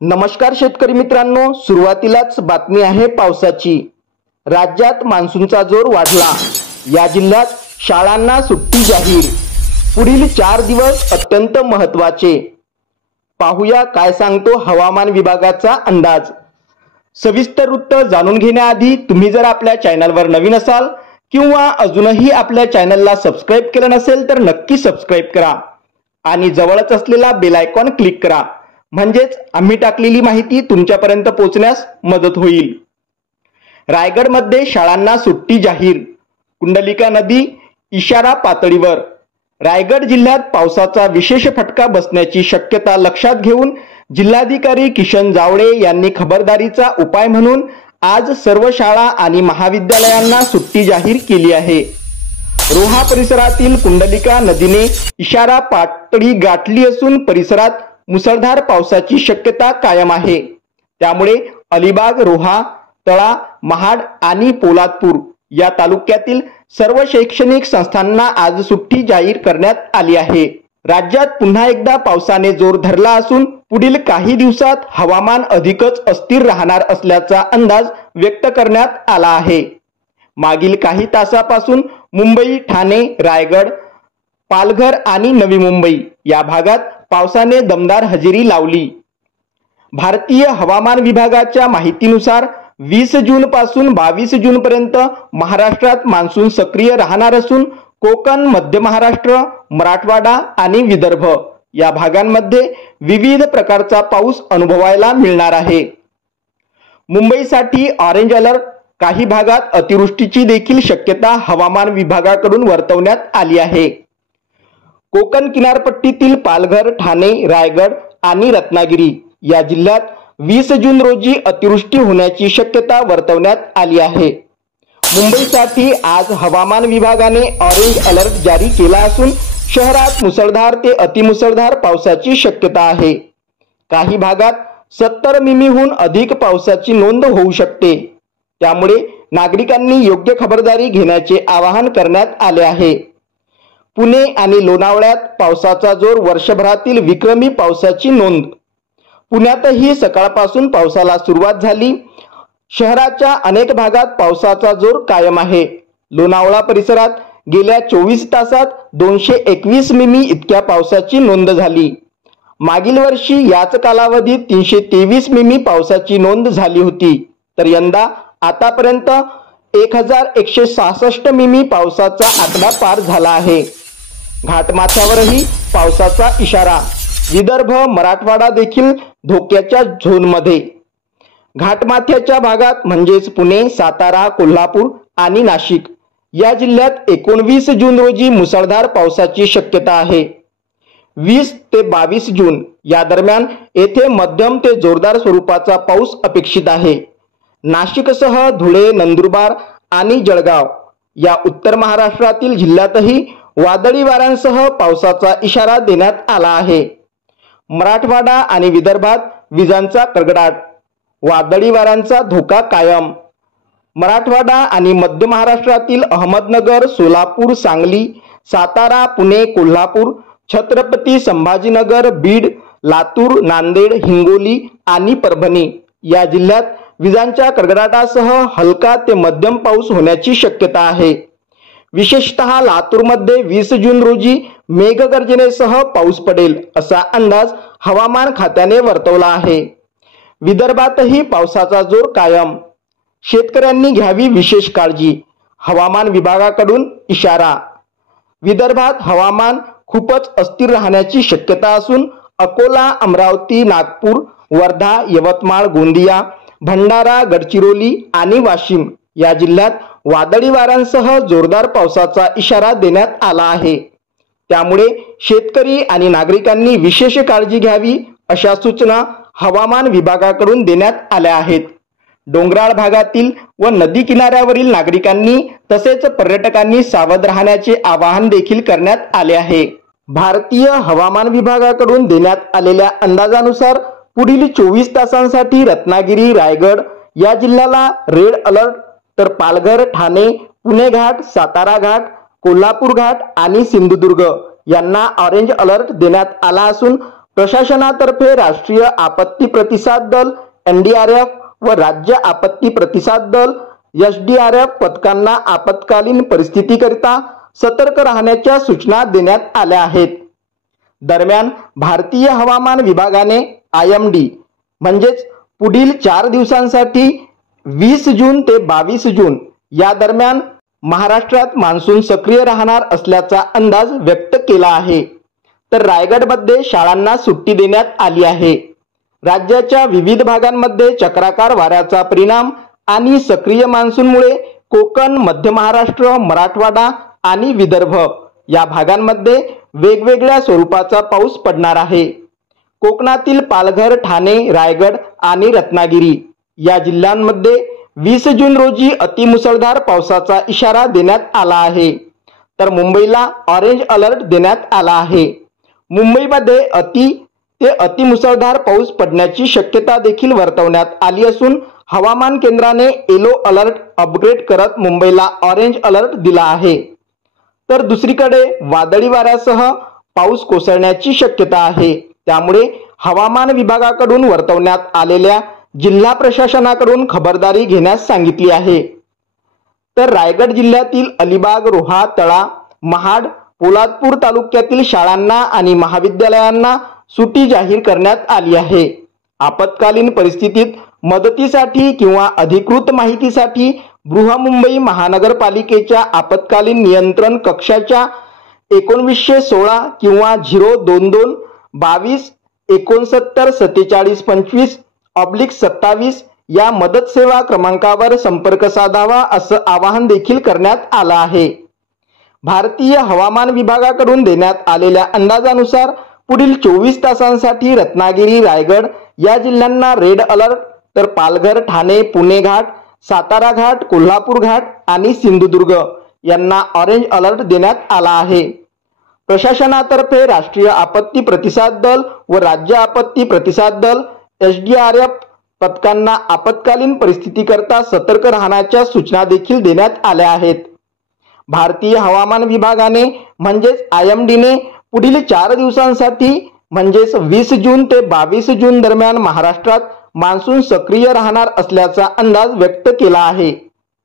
नमस्कार शेतकरी मित्रांनो, सुरुवातीलाच बातमी आहे पावसाची। राज्यात मान्सूनचा जोर वाढला। या जिल्ह्यात शाळांना सुट्टी जाहीर। पुढील 4 दिवस अत्यंत महत्त्वाचे। पाहूया काय सांगतो हवामान विभागाचा अंदाज। सविस्तर वृत्त जाणून घेण्याआधी तुम्ही जर आपल्या चॅनलवर नवीन असाल किंवा अजूनही आपल्या चॅनलला सबस्क्राइब केलं नसेल तर नक्की सबस्क्राइब करा आणि जवळच असलेला बेल आयकॉन क्लिक करा, म्हणजेच आम्ही टाकलेली माहिती तुमच्यापर्यंत पोहोचण्यास मदत होईल। रायगडमध्ये शाळांना सुट्टी जाहीर। कुंडलिका नदी इशारा पातळीवर। रायगड जिल्ह्यात पावसाचा विशेष फटका बसण्याची शक्यता लक्षात घेऊन जिल्हाधिकारी किशन जावळे यांनी खबरदारीचा उपाय म्हणून आज सर्व शाळा आणि महाविद्यालयांना सुट्टी जाहीर केली आहे। रोहा परिसरातील कुंडलिका नदीने इशारा पातळी गाठली असून परिसरात मुसळधार पावसाची शक्यता कायम आहे। त्यामुळे अलिबाग, रोहा, तळा, महाड आणि पोलादपूर या तालुक्यातील सर्व शैक्षणिक संस्थांना आज सुट्टी जाहीर करण्यात आली आहे। राज्यात पुन्हा एकदा पावसाने जोर धरला असून पुढील काही दिवसात हवामान अधिकच अस्थिर राहणार असल्याचा अंदाज व्यक्त करण्यात आला आहे। मागील काही तासापासून मुंबई, ठाणे, रायगड, पालघर आणि नवी मुंबई या भागात पावसाने दमदार हजेरी लावली। भारतीय हवामान विभागाच्या माहितीनुसार 20 जून पासून 22 जून पर्यंत महाराष्ट्रात मान्सून सक्रिय राहणार असून कोकण, मध्य महाराष्ट्र, मराठवाडा आणि विदर्भ या भागांमध्ये विविध प्रकारचा पाऊस अनुभवायला मिळणार आहे। मुंबईसाठी ऑरेंज अलर्ट, काही भागात अतिवृष्टीची देखील शक्यता हवामान विभागाकडून वर्तवण्यात आली आहे। कोकण किनारपट्टीतील पालघर, ठाणे, रायगड आणि रत्नागिरी या जिल्ह्यात 20 जून रोजी अतिवृष्टी होण्याची शक्यता वर्तवण्यात आली आहे। मुंबईसाठी आज हवामान विभागाने ऑरेंज अलर्ट जारी केला असून शहरात मुसळधार ते अतिमुसळधार पावसाची शक्यता आहे। काही भागात 70 मिमीहून अधिक पावसाची नोंद होऊ शकते। त्यामुळे नागरिकांनी योग्य खबरदारी घेण्याचे आवाहन करण्यात आले आहे। पुणे आणि लोणावळ्यात पावसाचा जोर, वर्षभरातील विक्रमी पावसाची नोंद। पुण्यातही सकाळपासून पावसाला सुरुवात झाली। शहराच्या अनेक भागात पावसाचा जोर कायम आहे। लोणावळा परिसरात गेल्या 24 तासात 221 मिमी इतक्या पावसाची नोंद झाली। मागील वर्षी याच कालावधीत 323 मिमी पावसाची नोंद झाली होती, तर यंदा आतापर्यंत 1166 मिमी पावसाचा आकडा पार झाला आहे। घाटमाथ्यावरही पावसाचा इशारा। विदर्भ, मराठवाडा देखील धोक्याच्या झोनमध्ये। घाटमाथ्याच्या भागात म्हणजेच पुणे, सातारा, कोल्हापूर आणि नाशिक या जिल्ह्यात 19 जून रोजी मुसळधार पावसाची शक्यता आहे। 20 ते 22 जून या दरम्यान येथे मध्यम ते जोरदार स्वरूपाचा पाऊस अपेक्षित आहे। नाशिकसह धुळे, नंदुरबार आणि जळगाव या उत्तर महाराष्ट्रातील जिल्ह्यातही वादळी वाऱ्यांसह पावसाचा इशारा देण्यात आला आहे। मराठवाडा आणि विदर्भात विजांचा कडकडाट, वादळी वाऱ्यांचा धोका कायम। मराठवाडा आणि मध्य महाराष्ट्रातील अहमदनगर, सोलापूर, सांगली, सातारा, पुणे, कोल्हापूर, छत्रपती संभाजीनगर, बीड, लातूर, नांदेड, हिंगोली आणि परभणी या जिल्ह्यात विजांच्या कडकडाटासह हलका ते मध्यम पाऊस होण्याची शक्यता आहे। विशेषतः लातूरमध्ये 20 जून रोजी मेघगर्जनेसह पाऊस पडेल असा अंदाज हवामान खात्याने वर्तवला आहे। विदर्भातही पावसाचा जोर कायम। शेतकऱ्यांनी घ्यावी विशेष काळजी, हवामान विभागाकडून इशारा। विदर्भात हवामान खूपच अस्थिर राहण्याची शक्यता असून अकोला, अमरावती, नागपूर, वर्धा, यवतमाळ, गोंदिया, भंडारा, गडचिरोली आणि वाशिम या जिल्ह्यात वादळी वाऱ्यांसह जोरदार पावसाचा इशारा देण्यात आला आहे। त्यामुळे शेतकरी आणि नागरिकांनी विशेष काळजी घ्यावी अशा सूचना हवामान विभागाकडून देण्यात आल्या आहेत। डोंगराळ भागातील व नदी किनाऱ्यावरील नागरिकांनी तसेच पर्यटकांनी सावध राहण्याचे आवाहन देखील करण्यात आले आहे। भारतीय हवामान विभागाकडून देण्यात आलेल्या अंदाजानुसार पुढील 24 तासांसाठी रत्नागिरी, रायगड या जिल्ह्याला रेड अलर्ट, तर पालघर, ठाणे, पुणे घाट, सातारा घाट, कोल्हापूर घाट आणि सिंधुदुर्ग यांना ऑरेंज अलर्ट देण्यात आला असून प्रशासनातर्फे राष्ट्रीय आपत्ती प्रतिसाद दल NDRF व राज्य आपत्ती प्रतिसाद दल SDRF पथकांना आपत्कालीन परिस्थितीकरिता सतर्क राहण्याच्या सूचना देण्यात आल्या आहेत। दरम्यान भारतीय हवामान विभागाने IMD म्हणजेच पुढील 4 दिवसांसाठी 20 जून ते 22 जून या दरम्यान महाराष्ट्रात मान्सून सक्रिय राहणार असल्याचा अंदाज व्यक्त केला आहे। तर रायगडमध्ये शाळांना सुट्टी देण्यात आली आहे। राज्याच्या विविध भागांमध्ये चक्राकार वाऱ्याचा परिणाम आणि सक्रिय मान्सूनमुळे कोकण, मध्य महाराष्ट्र, मराठवाडा आणि विदर्भ या भागांमध्ये वेगवेगळ्या स्वरूपाचा पाऊस पडणार आहे। कोकणातील पालघर, ठाणे, रायगड आणि रत्नागिरी या जिल्ह्यांमध्ये 20 जून रोजी अतिमुसळधार पावसाचा इशारा देण्यात आला आहे। तर मुंबईला ऑरेंज अलर्ट देण्यात आला आहे। मुंबईमध्ये अति ते अतिमुसळधार पाऊस पडण्याची शक्यता देखील वर्तवण्यात आली असून हवामान केंद्राने येलो अलर्ट अपग्रेड करत मुंबईला ऑरेंज अलर्ट दिला आहे। तर दुसरीकडे वादळी वाऱ्यासह पाऊस कोसळण्याची शक्यता आहे। त्यामुळे हवामान विभागाकडून वर्तवण्यात आलेल्या जिल्हा प्रशासनाकडून खबरदारी घेण्यास सांगितली आहे। तर रायगड जिल्ह्यातील अलिबाग, रोहा, तळा, महाड, पोलादपूर तालुक्यातील शाळांना आणि महाविद्यालयांना सुट्टी जाहीर करण्यात आली आहे। आपत्कालीन परिस्थितीत मदतीसाठी किंवा अधिकृत माहितीसाठी बृहन्मुंबई महानगरपालिकेच्या आपत्कालीन नियंत्रण कक्षाच्या 1916 किंवा 022 22 69 47 25/27 या मदत सेवा क्रमांकावर संपर्क साधावा असं आवाहन देखील करण्यात आलं आहे। भारतीय हवामान विभागाकडून देण्यात आलेल्या अंदाजानुसार पुढील 24 तासांसाठी रत्नागिरी, रायगड या जिल्ह्यांना रेड अलर्ट, तर पालघर, ठाणे, पुणे घाट, सातारा घाट, कोल्हापूर घाट आणि सिंधुदुर्ग यांना ऑरेंज अलर्ट देण्यात आला आहे। प्रशासनातर्फे राष्ट्रीय आपत्ती प्रतिसाद दल व राज्य आपत्ती प्रतिसाद दल SDRF पथकांना आपत्कालीन परिस्थितीकरता सतर्क राहण्याच्या सूचना देखील देण्यात आल्या आहेत। भारतीय हवामान विभागाने म्हणजेच IMD ने पुढील 4 दिवसांसाठी म्हणजेच 20 जून ते 22 जून दरम्यान महाराष्ट्रात मान्सून सक्रिय राहणार असल्याचा अंदाज व्यक्त केला आहे।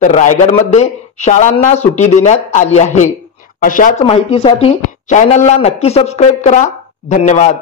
तर रायगडमध्ये शाळांना सुट्टी देण्यात आली आहे। अशाच माहितीसाठी चॅनलला नक्की सबस्क्राइब करा। धन्यवाद।